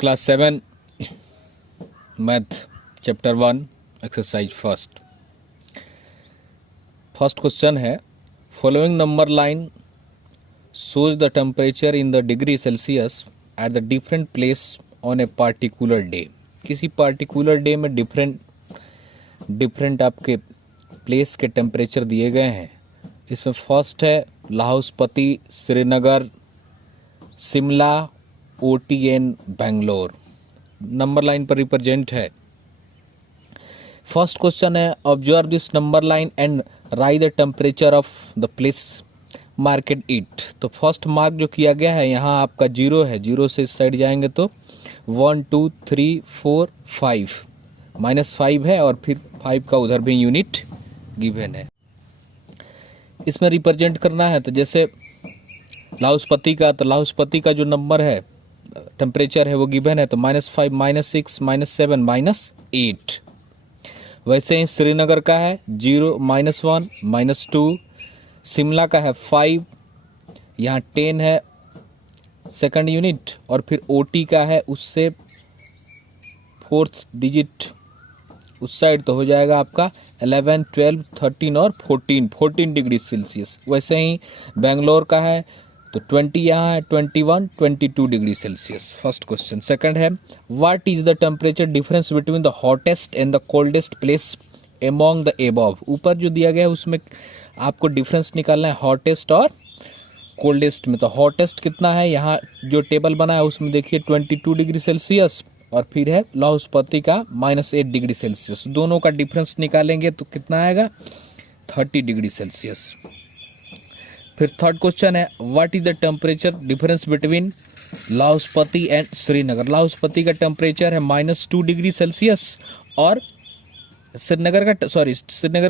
Class 7 math chapter 1 exercise first question है following number line shows the temperature in the degree Celsius at the different place on a particular day। किसी particular day में different आपके place के temperature दिए गए हैं। इसमें first है Lahaul Spiti, Srinagar, Shimla, OT and Bangalore. Number line पर रिप्रेजेंट है। फर्स्ट क्वेश्चन है observe this number line and right the temperature of the place market it. तो फर्स्ट मार्क जो किया गया है यहाँ आपका 0 है, 0 से इस साइड जाएंगे तो 1 2 3 4 5 -5 है और फिर 5 का उधर भी यूनिट गिवन है। इसमें रिप्रेजेंट करना है तो जैसे लाहौल स्पीति का, तो लाहौल स्पीति का जो नंबर है टेम्परेचर है वो गिवन है तो -5 -6 -7 -8। वैसे ही श्रीनगर का है 0 -1 -2, शिमला का है 5, यहाँ 10 है सेकंड यूनिट और फिर ओटी का है उससे 4th डिजिट उस साइड तो हो जाएगा आपका 11 12 13 और 14 डिग्री सेल्सियस। वैसे ही बेंगलोर का है तो 20 यहाँ है 21 22 degree Celsius. First question. Second है what is the temperature difference between the hottest and the coldest place among the above. ऊपर जो दिया गया है उसमें आपको डिफरेंस निकालना है हॉटेस्ट और कोल्डेस्ट में। तो हॉटेस्ट कितना है, यहाँ जो टेबल बना है उसमें देखिए 22 डिग्री सेल्सियस और फिर है लाहौल स्पीति का -8 डिग्री सेल्सियस। दोनों का डिफरेंस निकालेंगे तो कितना आएगा 30 डिग्री सेल्सियस। फिर थर्ड क्वेश्चन है what is the temperature difference between Lahaul Spiti and Srinagar. Lahaul Spiti का टेम्परेचर है -2 डिग्री सेल्सियस और श्रीनगर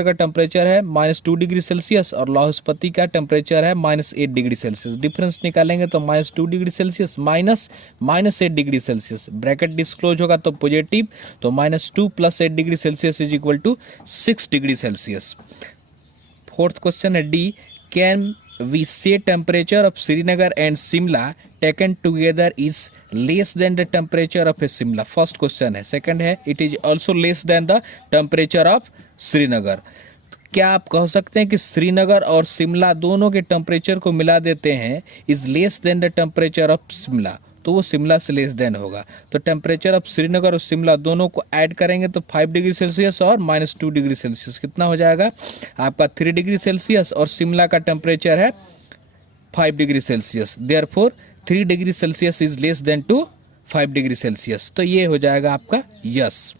का टेम्परेचर है -2 डिग्री सेल्सियस और लाहौल स्पीति का टेम्परेचर है -8 डिग्री सेल्सियस। डिफरेंस निकालेंगे तो -2 degree Celsius -8 degree Celsius. Bracket disclose होगा तो पॉजिटिव, तो -2 + 8 degree Celsius is equal to 6 degree Celsius. Fourth question है D can we say temperature of Srinagar and Shimla taken together is less than the temperature of a Shimla। First question है। Second है it is also less than the temperature of Srinagar। क्या आप कह सकते हैं कि श्रीनगर और शिमला दोनों के टेम्परेचर को मिला देते हैं is less than the temperature of Shimla, तो वो शिमला से लेस देन होगा। तो टेम्परेचर ऑफ श्रीनगर और शिमला दोनों को ऐड करेंगे तो 5 डिग्री सेल्सियस और -2 डिग्री सेल्सियस कितना हो जाएगा आपका 3 डिग्री सेल्सियस और शिमला का टेम्परेचर है 5 degree Celsius. Therefore 3 degree Celsius is less than to 5 degree Celsius. तो ये हो जाएगा आपका यस।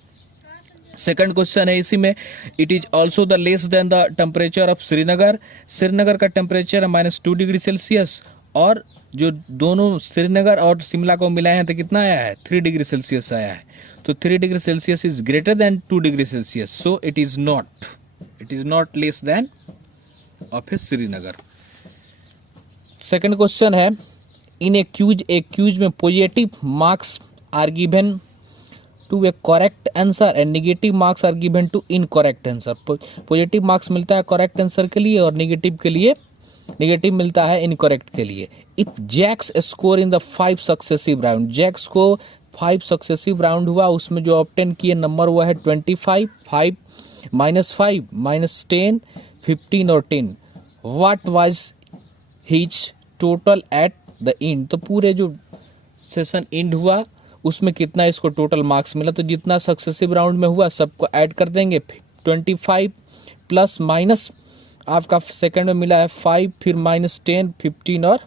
सेकंड क्वेश्चन है इसी में it is also the less than the temperature of Srinagar. Srinagar का टेम्परेचर है -2 डिग्री सेल्सियस और जो दोनों श्रीनगर और शिमला को मिलाए हैं तो कितना आया है 3 डिग्री सेल्सियस आया है। तो 3 degree Celsius is greater than 2 degree Celsius, so it is not less than of a Srinagar. Second question है इन ए क्यूज में positive marks are given to a correct answer and negative marks are given to incorrect answer. Positive marks मिलता है correct answer के लिए और negative मिलता है incorrect के लिए। If Jacks score in the 5 successive round, Jacks को 5 सक्सेसिव राउंड हुआ उसमें जो ऑब्टेन किए नंबर हुआ है 25 5 -5 -10 15 और 10। What was his total at the end. तो पूरे जो सेशन एंड हुआ उसमें कितना इसको टोटल मार्क्स मिला, तो जितना सक्सेसिव राउंड में हुआ सबको ऐड कर देंगे। 25 प्लस माइनस आपका सेकंड में मिला है 5 फिर -10 15 और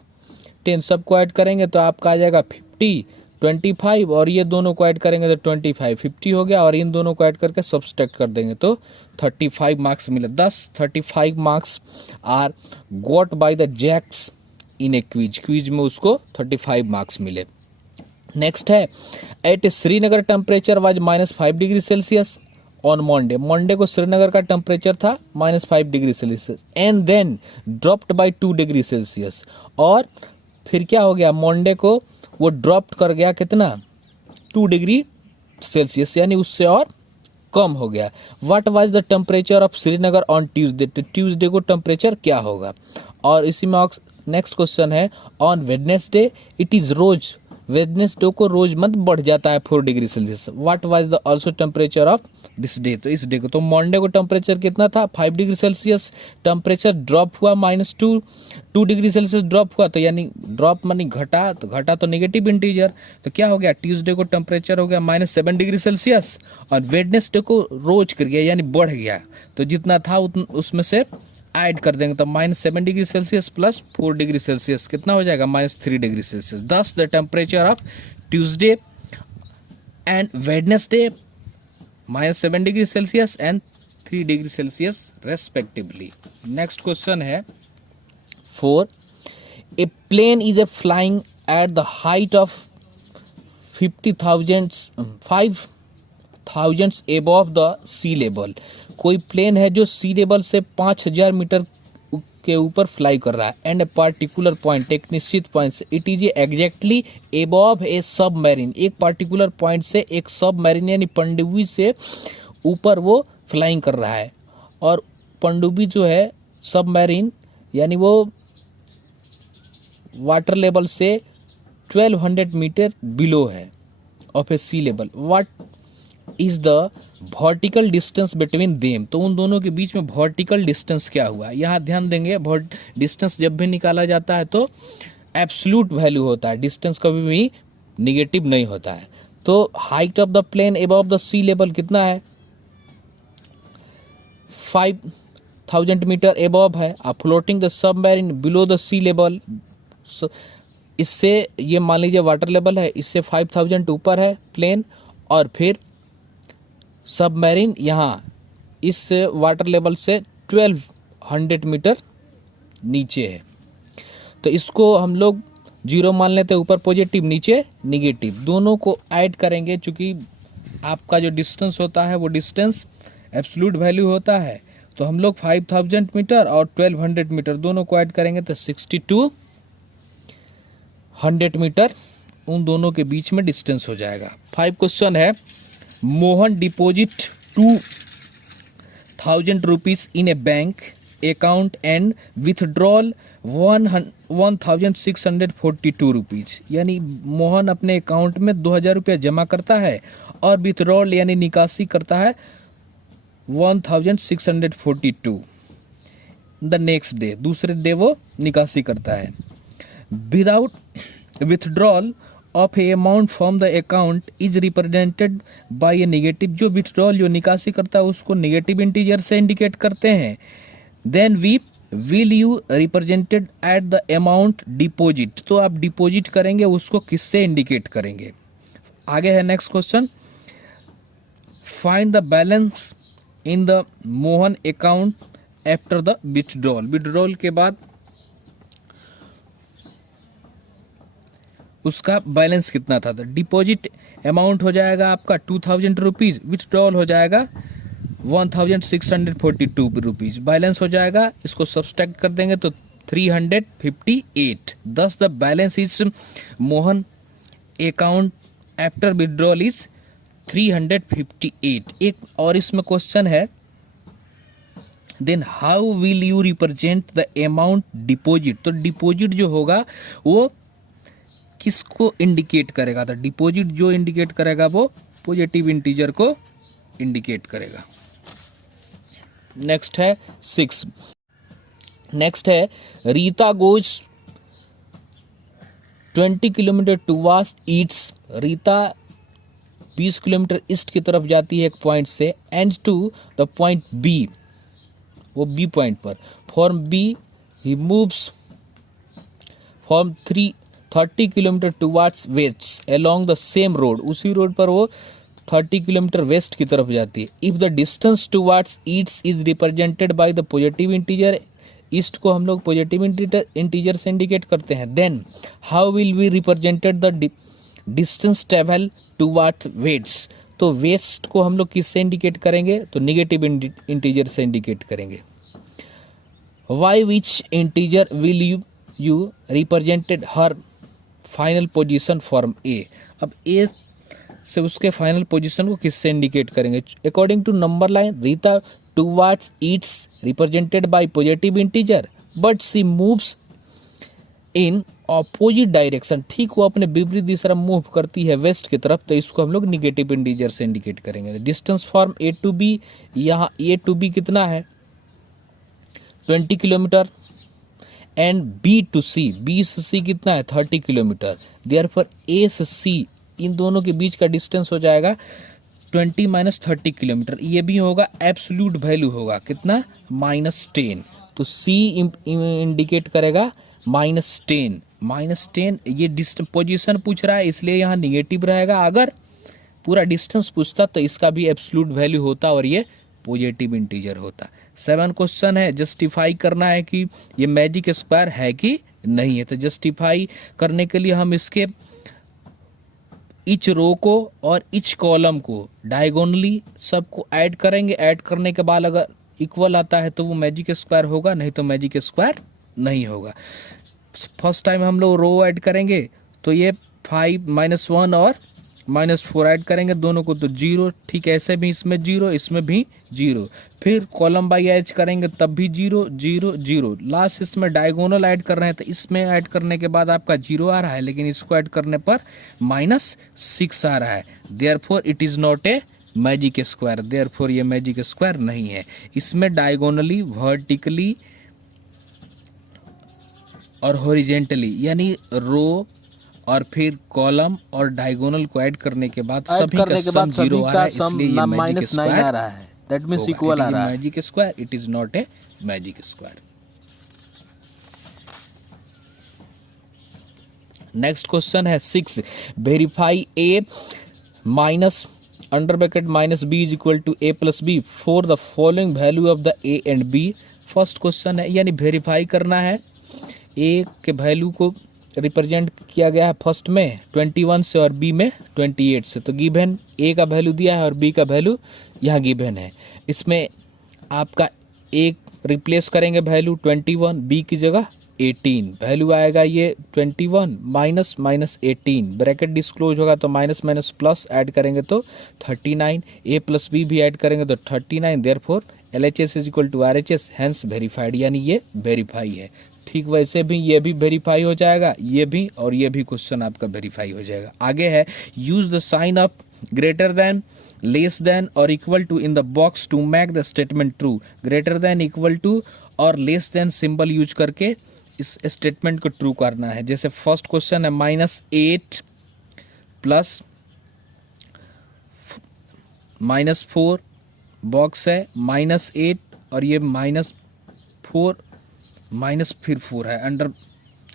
10 सबको ऐड करेंगे तो आपका आ जाएगा 50 25 और ये दोनों को ऐड करेंगे तो 25 50 हो गया और इन दोनों को ऐड करके सब्सट्रैक्ट कर देंगे तो 35 मार्क्स मिले। 35 marks are got by the Jacks in a quiz में उसको 35 मार्क्स मिले। नेक्स्ट है at Srinagar temperature was -5 degree Celsius on Monday को श्रीनगर का टेम्परेचर था -5 degree Celsius and then dropped by 2 degree Celsius और फिर क्या हो गया मंडे को वो ड्रॉप्ड कर गया कितना 2 डिग्री सेल्सियस यानी उससे और कम हो गया। What was the temperature of Srinagar on Tuesday, तो ट्यूसडे को टेम्परेचर क्या होगा। और इसी में नेक्स्ट क्वेश्चन है on Wednesday it is rose Wednesday को रोज मत बढ़ जाता है 4 degree Celsius. What was the also temperature of this day, तो इस डे को, तो मंडे को टेम्परेचर कितना था 5 डिग्री सेल्सियस, टेम्परेचर ड्रॉप हुआ -2 डिग्री सेल्सियस ड्रॉप हुआ, तो यानी ड्रॉप मानी घटा, तो घटा तो नेगेटिव इंटीजर, तो क्या हो गया ट्यूसडे को टेम्परेचर हो गया -7 डिग्री सेल्सियस, और वेडनेसडे को रोज कर गया यानी बढ़ गया, तो जितना था उसमें से ऐड कर देंगे, तो -7 degree Celsius plus 4 degree Celsius कितना हो जाएगा -3 degree Celsius. Thus the temperature of Tuesday and Wednesday -7 degree Celsius and 3 degree Celsius respectively. Next question है 4, a plane is a flying at the height of 5,000 above the sea level. कोई plane है जो सी level से 5,000 metre के ऊपर fly कर रहा है, एंड ए पार्टिकुलर पॉइंट, एक निश्चित पॉइंट से, it is exactly above A submarine, एक पार्टिकुलर पॉइंट से एक सबमरीन यानी पनडुब्बी से ऊपर वो फ्लाइंग कर रहा है, और पनडुब्बी जो है सबमरीन यानी वो वाटर लेवल से 1200 मीटर बिलो है of a sea level. What is the vertical distance between them, तो उन दोनों के बीच में वर्टिकल डिस्टेंस क्या हुआ। यहाँ ध्यान देंगे, डिस्टेंस जब भी निकाला जाता है तो एब्सोल्यूट वैल्यू होता है, डिस्टेंस कभी भी निगेटिव नहीं होता है। तो height of the plane above the sea level कितना है 5,000 मीटर अबव है, floating the submarine below the sea level, इससे ये मान लीजिए वाटर लेवल है, इससे 5,000 ऊपर है प्लेन, और फिर सबमरीन यहाँ इस वाटर लेवल से 1200 मीटर नीचे है, तो इसको हम लोग 0 मान लेते हैं, ऊपर पॉजिटिव नीचे निगेटिव, दोनों को ऐड करेंगे, चूंकि आपका जो डिस्टेंस होता है वो डिस्टेंस एब्सोल्यूट वैल्यू होता है, तो हम लोग 5,000 मीटर और 1200 मीटर दोनों को ऐड करेंगे तो 6,200 मीटर उन दोनों के बीच में डिस्टेंस हो जाएगा। 5 क्वेश्चन है, Mohan deposit 2,000 rupees in A bank account and withdrawal 1,642 rupees, यानी मोहन अपने अकाउंट में 2,000 रुपया जमा करता है और विथड्रॉल यानी निकासी करता है 1,642 द नेक्स्ट डे, दूसरे डे वो निकासी करता है। Without withdrawal of A amount from the account is represented by A negative, जो विथड्रॉल जो निकासी करता है उसको नेगेटिव इंटीजर से इंडिकेट करते हैं। Then we will you represented at the amount deposit, तो आप डिपॉजिट करेंगे उसको किससे इंडिकेट करेंगे। आगे है next question, find the balance in the Mohan account after the withdrawal, withdrawal के बाद उसका बैलेंस कितना था। तो डिपॉजिट अमाउंट हो जाएगा आपका 2,000 रुपीज, विथड्रॉल हो जाएगा 1,642 रुपीज, बैलेंस हो जाएगा, इसको सब्सट्रैक्ट कर देंगे तो 358, thus the balance is Mohan account after withdrawal is 358। एक और इसमें क्वेश्चन है, then how will you represent the amount deposit, तो डिपॉजिट जो होगा वो किसको इंडिकेट करेगा, तो डिपॉजिट जो इंडिकेट करेगा वो पॉजिटिव इंटीजर को इंडिकेट करेगा। नेक्स्ट है 6, नेक्स्ट है Rita goes 20 kilometre towards east, Rita 20 kilometre east की तरफ जाती है एक पॉइंट से, and to the point B, वो बी पॉइंट पर, from B he moves from 30 kilometre towards west along the same road, उसी रोड पर वो 30 किलोमीटर वेस्ट की तरफ जाती है। If the distance towards east is represented by the positive integer, east को हम लोग पॉजिटिव इंटीजर से इंडिकेट करते हैं, then how will we represented the distance travel towards west, तो वेस्ट को हम लोग किससे इंडिकेट करेंगे, तो नेगेटिव इंटीजर से इंडिकेट करेंगे। Why which integer will you represented her final position form A, अब ए से उसके फाइनल पोजीशन को किससे इंडिकेट करेंगे। According to number line, Rita towards east represented by positive integer, but she moves in opposite direction, ठीक वो अपने विपरीत दिशा में मूव करती है वेस्ट की तरफ, तो इसको हम लोग निगेटिव इंटीजर से इंडिकेट करेंगे। Distance from A to B, यहाँ ए टू बी कितना है 20 kilometre, and B to C, B से सी कितना है 30 किलोमीटर। देयरफॉर ए से सी इन दोनों के बीच का डिस्टेंस हो जाएगा 20 माइनस 30 किलोमीटर। ये भी होगा एब्सोल्यूट वैल्यू होगा कितना -10, तो सी इंडिकेट करेगा -10। -10 ये डिस्टेंस पोजीशन पूछ रहा है इसलिए यहाँ निगेटिव रहेगा। अगर पूरा डिस्टेंस पूछता तो इसका भी एब्सोल्यूट वैल्यू होता और ये पॉजिटिव इंटीजर होता। 7 क्वेश्चन है, जस्टिफाई करना है कि ये मैजिक स्क्वायर है कि नहीं है। तो जस्टिफाई करने के लिए हम इसके इच रो को और इच कॉलम को डायगोनली सबको ऐड करेंगे। ऐड करने के बाद अगर इक्वल आता है तो वो मैजिक स्क्वायर होगा, नहीं तो मैजिक स्क्वायर नहीं होगा। फर्स्ट टाइम हम लोग रो ऐड करेंगे तो ये 5 -1 और -4 ऐड करेंगे दोनों को तो 0, ठीक ऐसे भी इसमें 0 इसमें भी 0। फिर कॉलम बाई एच करेंगे तब भी 0 0 0। लास्ट इसमें डायगोनल ऐड कर रहे हैं तो इसमें ऐड करने के बाद आपका 0 आ रहा है, लेकिन इसको ऐड करने पर -6 आ रहा है। Therefore it is not a magic square, therefore ये मैजिक स्क्वायर नहीं है। इसमें डायगोनली, वर्टिकली और हॉरिजेंटली यानी रो और फिर कॉलम और डायगोनल को ऐड करने के बाद सभी का सम 0 आ रहा है, इसलिए ये मैजिक स्क्वायर आ रहा है। दैट मींस इक्वल आ रहा है। Magic square, it is not a magic square. Next question है 6, verify a minus under bracket -b is equal to a plus b for the following value of the a and b। First question है, यानी verify करना है a के value को represent किया गया है फर्स्ट में 21 से और बी में 28 से। तो गिवन ए का वैल्यू दिया है और बी का वैल्यू यहाँ गिवन है। इसमें आपका एक रिप्लेस करेंगे वैल्यू 21, बी की जगह 18, वैल्यू आएगा ये 21 माइनस 18, ब्रैकेट डिस्क्लोज होगा तो माइनस माइनस प्लस ऐड करेंगे तो 39, ए प्लस बी भी ऐड करेंगे तो 39। Therefore LHS is equal to RHS, hence verified, यानी ये वेरीफाई है। ठीक वैसे भी ये भी वेरीफाई हो जाएगा, ये भी और ये भी क्वेश्चन आपका वेरीफाई हो जाएगा। आगे है use the sign of greater than, less than और equal to in the box to make the statement true. Greater than, equal to और लेस देन सिंबल यूज करके इस स्टेटमेंट को ट्रू करना है। जैसे फर्स्ट क्वेश्चन है -8 प्लस -4, बॉक्स है -8 और ये -4 माइनस फिर 4 है अंडर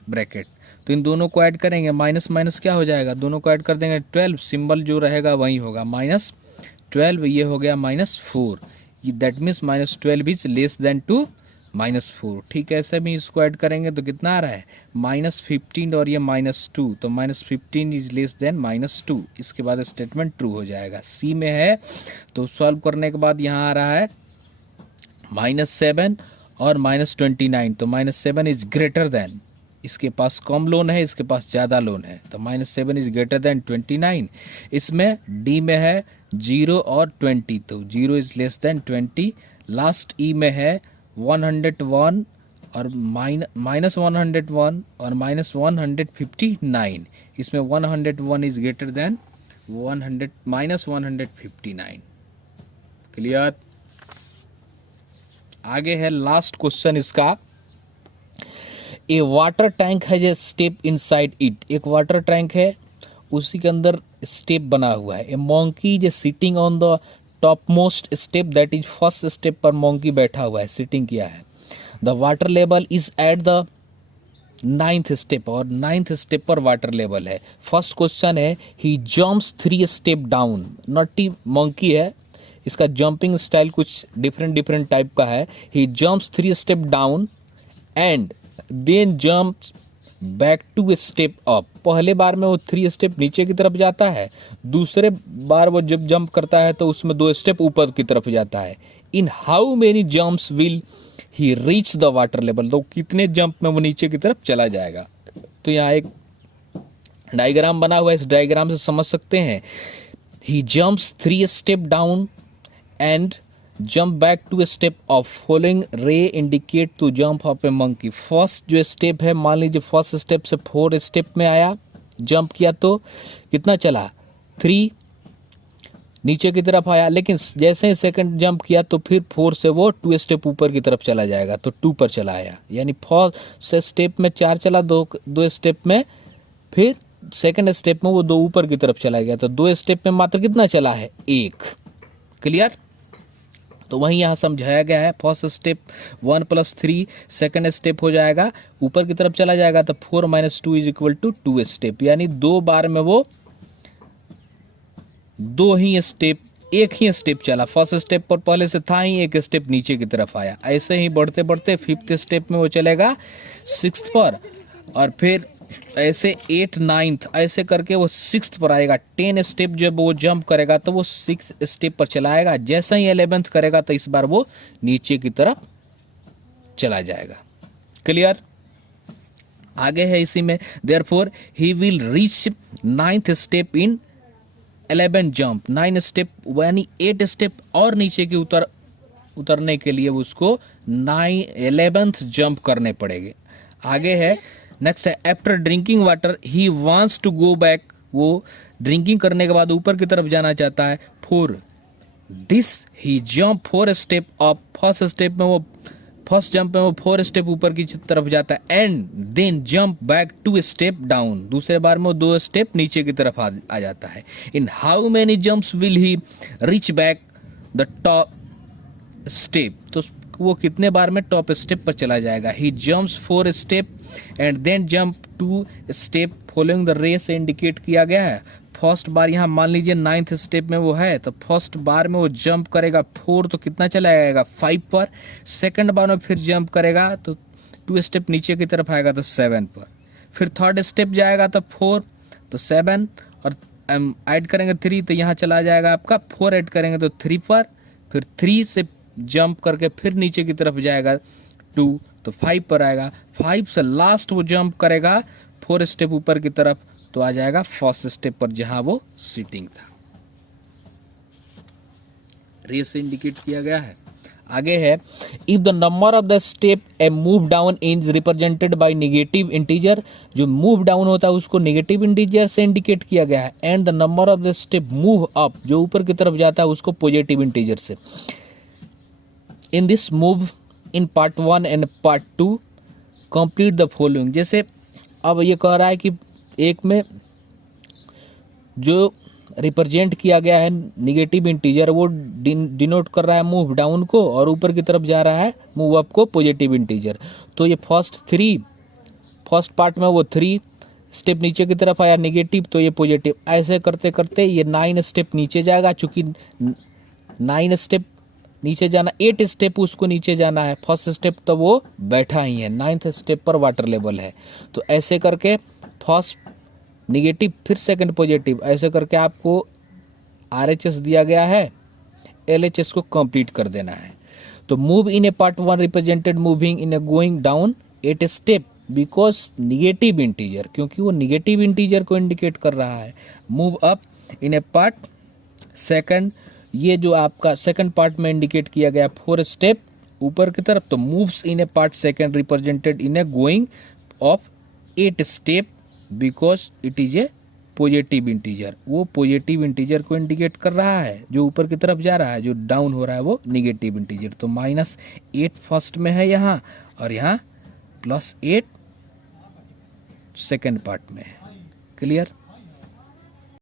ब्रैकेट, तो इन दोनों को ऐड करेंगे, माइनस माइनस क्या हो जाएगा, दोनों को ऐड कर देंगे 12, सिंबल जो रहेगा वही होगा -12, ये हो गया -4, that means -12 is less than to -4। ठीक है, ऐसे भी इसको ऐड करेंगे तो कितना आ रहा है -15 और ये -2, तो -15 इज लेस देन -2। इसके बाद स्टेटमेंट ट्रू हो जाएगा। सी में है तो सॉल्व करने के बाद यहाँ आ रहा है -7 और -29, तो -7 इज ग्रेटर देन, इसके पास कम लोन है इसके पास ज़्यादा लोन है, तो -7 इज ग्रेटर देन 29। इसमें डी में है 0 और 20, तो 0 इज लेस देन 20। लास्ट ई में है 101 और -101 और -159, इसमें 101 इज ग्रेटर देन -159। क्लियर। आगे है लास्ट क्वेश्चन इसका, ए वाटर टैंक है जो स्टेप इनसाइड इट, एक वाटर टैंक है उसी के अंदर स्टेप बना हुआ है। A monkey is sitting on the top most step, that is first step पर मंकी बैठा हुआ है, सिटिंग किया है। The water level is at the 9th step, और 9th स्टेप पर वाटर लेवल है। फर्स्ट क्वेश्चन है he jumps 3 step down, naughty monkey है, इसका जंपिंग स्टाइल कुछ डिफरेंट टाइप का है। He jumps 3 step down and then jumps back 2 step up. पहले बार में वो 3 स्टेप नीचे की तरफ जाता है, दूसरे बार वो जब जंप करता है तो उसमें 2 स्टेप ऊपर की तरफ जाता है। In how many jumps will he reach the water level, तो कितने जंप में वो नीचे की तरफ चला जाएगा। तो यहाँ एक डायग्राम बना हुआ है, इस डायग्राम से समझ सकते हैं। He jumps 3 step down and jump back two step of following ray indicate to jump of a monkey. First जो स्टेप है, मान लीजिए फर्स्ट स्टेप से 4 स्टेप में आया, जंप किया तो कितना चला 3 नीचे की तरफ आया, लेकिन जैसे ही सेकंड जंप किया तो फिर 4 से वो 2 स्टेप ऊपर की तरफ चला जाएगा, तो 2 पर चला आया। यानी फर्स्ट स्टेप में 4 चला, दो स्टेप में, फिर सेकंड स्टेप में वो 2 ऊपर की तरफ चला गया, तो 2 स्टेप में मात्र कितना चला है 1। क्लियर? तो वही यहाँ समझाया गया है। फर्स्ट स्टेप 1 + 3, सेकंड स्टेप हो जाएगा ऊपर की तरफ चला जाएगा, तो 4 - 2 = 2 स्टेप, यानी 2 बार में वो 2 ही स्टेप, एक ही स्टेप चला। फर्स्ट स्टेप पर पहले से था ही, एक स्टेप नीचे की तरफ आया। ऐसे ही बढ़ते बढ़ते 5th स्टेप में वो चलेगा 6th पर, और फिर ऐसे 8, 9th ऐसे करके वो 6th पर आएगा। 10 स्टेप जब वो जंप करेगा तो वो 6th स्टेप पर चलाएगा। जैसा ही 11th करेगा तो इस बार वो नीचे की तरफ चला जाएगा। क्लियर? आगे है इसी में, therefore he will reach 9th step in 11 jump. 9 step यानी 8 स्टेप और नीचे की उतरने के लिए उसको 11th जंप करने पड़ेंगे। आगे है नेक्स्ट है, after drinking water he wants to go back. वो ड्रिंकिंग करने के बाद ऊपर की तरफ जाना चाहता है। For this he jump 4 step up. First step में वो, फर्स्ट जंप में वो 4 स्टेप ऊपर की तरफ जाता है, and then jump back 2 step down. दूसरे बार में वो 2 स्टेप नीचे की तरफ आ जाता है। In how many jumps will he reach back the top step. तो वो कितने बार में टॉप स्टेप पर चला जाएगा। He jumps 4 step and then jump 2 step following the ray से इंडिकेट किया गया है। फर्स्ट बार यहाँ मान लीजिए 9th स्टेप में वो है, तो फर्स्ट बार में वो जंप करेगा 4, तो कितना चला जाएगा 5 पर। सेकंड बार में फिर जंप करेगा तो 2 स्टेप नीचे की तरफ आएगा तो 7 पर। फिर थर्ड स्टेप जाएगा तो 4, तो 7, और ऐड करेंगे 3 तो यहाँ चला जाएगा आपका 4, ऐड करेंगे तो 3 पर। फिर 3 से जंप करके फिर नीचे की तरफ जाएगा 2, तो 5 पर आएगा। 5 से लास्ट वो जंप करेगा 4 स्टेप ऊपर की तरफ, तो आ जाएगा फर्स्ट स्टेप पर जहां वो सिटिंग था। रे से इंडिकेट किया गया है। आगे है, if the number of the step A move down is represented by negative integer. जो मूव डाउन होता है उसको नेगेटिव इंटीजर से इंडिकेट किया गया है, and the number of the step move up, जो ऊपर की तरफ जाता है उसको पॉजिटिव इंटीजर से। In this move in part 1 and part 2 complete the following. जैसे अब ये कह रहा है कि एक में जो रिप्रेजेंट किया गया है निगेटिव इंटीजर, वो डिनोट कर रहा है मूव डाउन को, और ऊपर की तरफ जा रहा है मूव अप को पॉजिटिव इंटीजर। तो ये फर्स्ट पार्ट में वो 3 स्टेप नीचे की तरफ आया निगेटिव, तो ये पॉजिटिव। ऐसे करते करते ये 9 स्टेप नीचे जाएगा। चूंकि 9 स्टेप नीचे जाना, 8 स्टेप उसको नीचे जाना है। फर्स्ट स्टेप तो वो बैठा ही है, 9th स्टेप पर वाटर लेवल है। तो ऐसे करके फर्स्ट निगेटिव, फिर सेकंड पॉजिटिव, ऐसे करके आपको RHS दिया गया है, LHS को कंप्लीट कर देना है। तो move in A part 1 represented moving in A going down 8 step because negative integer, क्योंकि वो निगेटिव इंटीजर को इंडिकेट कर रहा है। Move up in A part second, ये जो आपका सेकंड पार्ट में इंडिकेट किया गया 4 स्टेप ऊपर की तरफ, तो moves in A part second represented in A going of 8 step because it is a positive integer. वो पॉजिटिव इंटीजर को इंडिकेट कर रहा है, जो ऊपर की तरफ जा रहा है, जो डाउन हो रहा है वो निगेटिव इंटीजर। तो -8 फर्स्ट में है यहाँ, और यहाँ +8 सेकंड पार्ट में है। क्लियर?